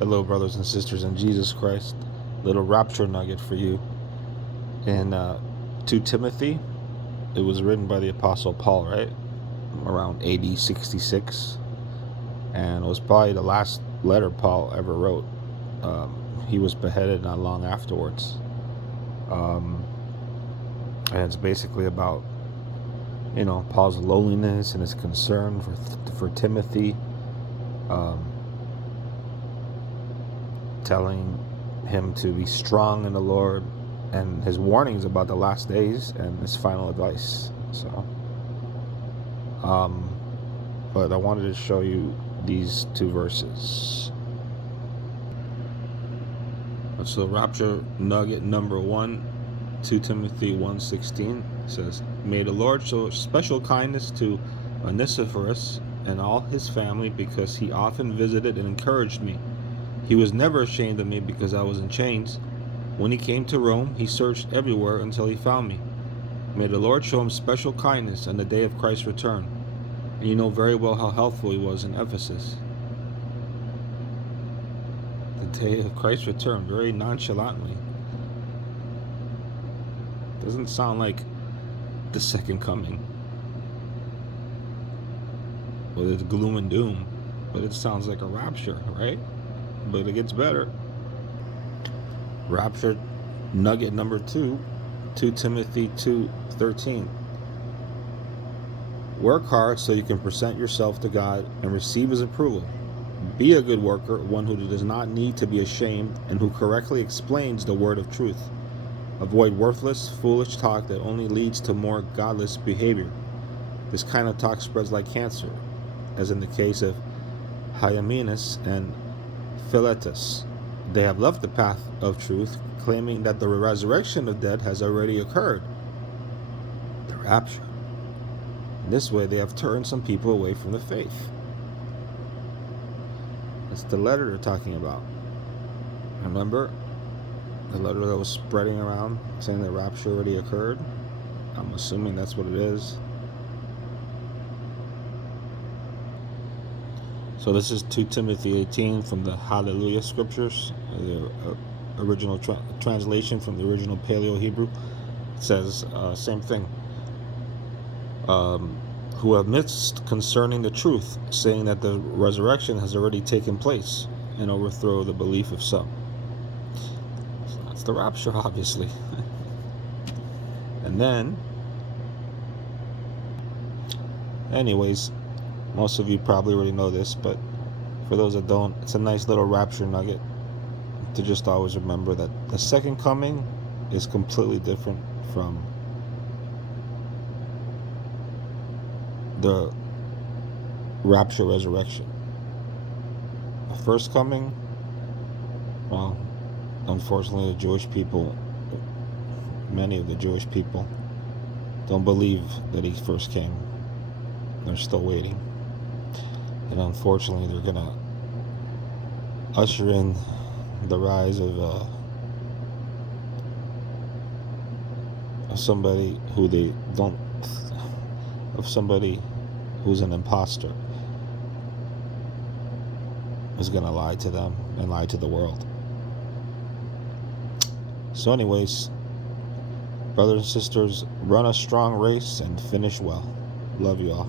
Hello, brothers and sisters in Jesus Christ. Little rapture nugget for you. In 2 Timothy, it was written by the Apostle Paul, right? Around AD 66. And it was probably the last letter Paul ever wrote. He was beheaded not long afterwards. And it's basically about, Paul's loneliness and his concern for Timothy. Telling him to be strong in the Lord, and his warnings about the last days, and his final advice. So, but I wanted to show you these 2 verses. So, Rapture nugget number 1, 2 Timothy 1:16 says, "May the Lord show special kindness to Onesiphorus and all his family, because he often visited and encouraged me. He was never ashamed of me because I was in chains. When he came to Rome, he searched everywhere until he found me. May the Lord show him special kindness on the day of Christ's return." And you know very well how helpful he was in Ephesus. The day of Christ's return, very nonchalantly. Doesn't sound like the second coming, with its gloom and doom, but it sounds like a rapture, right? But it gets better. Rapture nugget number 2, 2 Timothy 2:13. "Work hard so you can present yourself to God and receive his approval. Be a good worker, one who does not need to be ashamed and who correctly explains the word of truth. Avoid worthless, foolish talk that only leads to more godless behavior. This kind of talk spreads like cancer, as in the case of Hymenaeus and Philetus. They have left the path of truth, claiming that the resurrection of dead has already occurred." The rapture. In this way, they have turned some people away from the faith. That's the letter they're talking about. Remember? The letter that was spreading around saying the rapture already occurred? I'm assuming that's what it is. So this is 2 Timothy 18 from the Hallelujah Scriptures, the original translation from the original Paleo-Hebrew. It says, same thing. "Who have missed concerning the truth, saying that the resurrection has already taken place, and overthrow the belief of some." So that's the rapture, obviously. And then, anyways, most of you probably already know this, but for those that don't, it's a nice little rapture nugget to just always remember that the second coming is completely different from the Rapture Resurrection. The first coming, well, unfortunately, the Jewish people, many of the Jewish people, don't believe that he first came. They're still waiting. And unfortunately, they're going to usher in the rise of somebody who they don't, of somebody who's an imposter, is going to lie to them and lie to the world. So anyways, brothers and sisters, run a strong race and finish well. Love you all.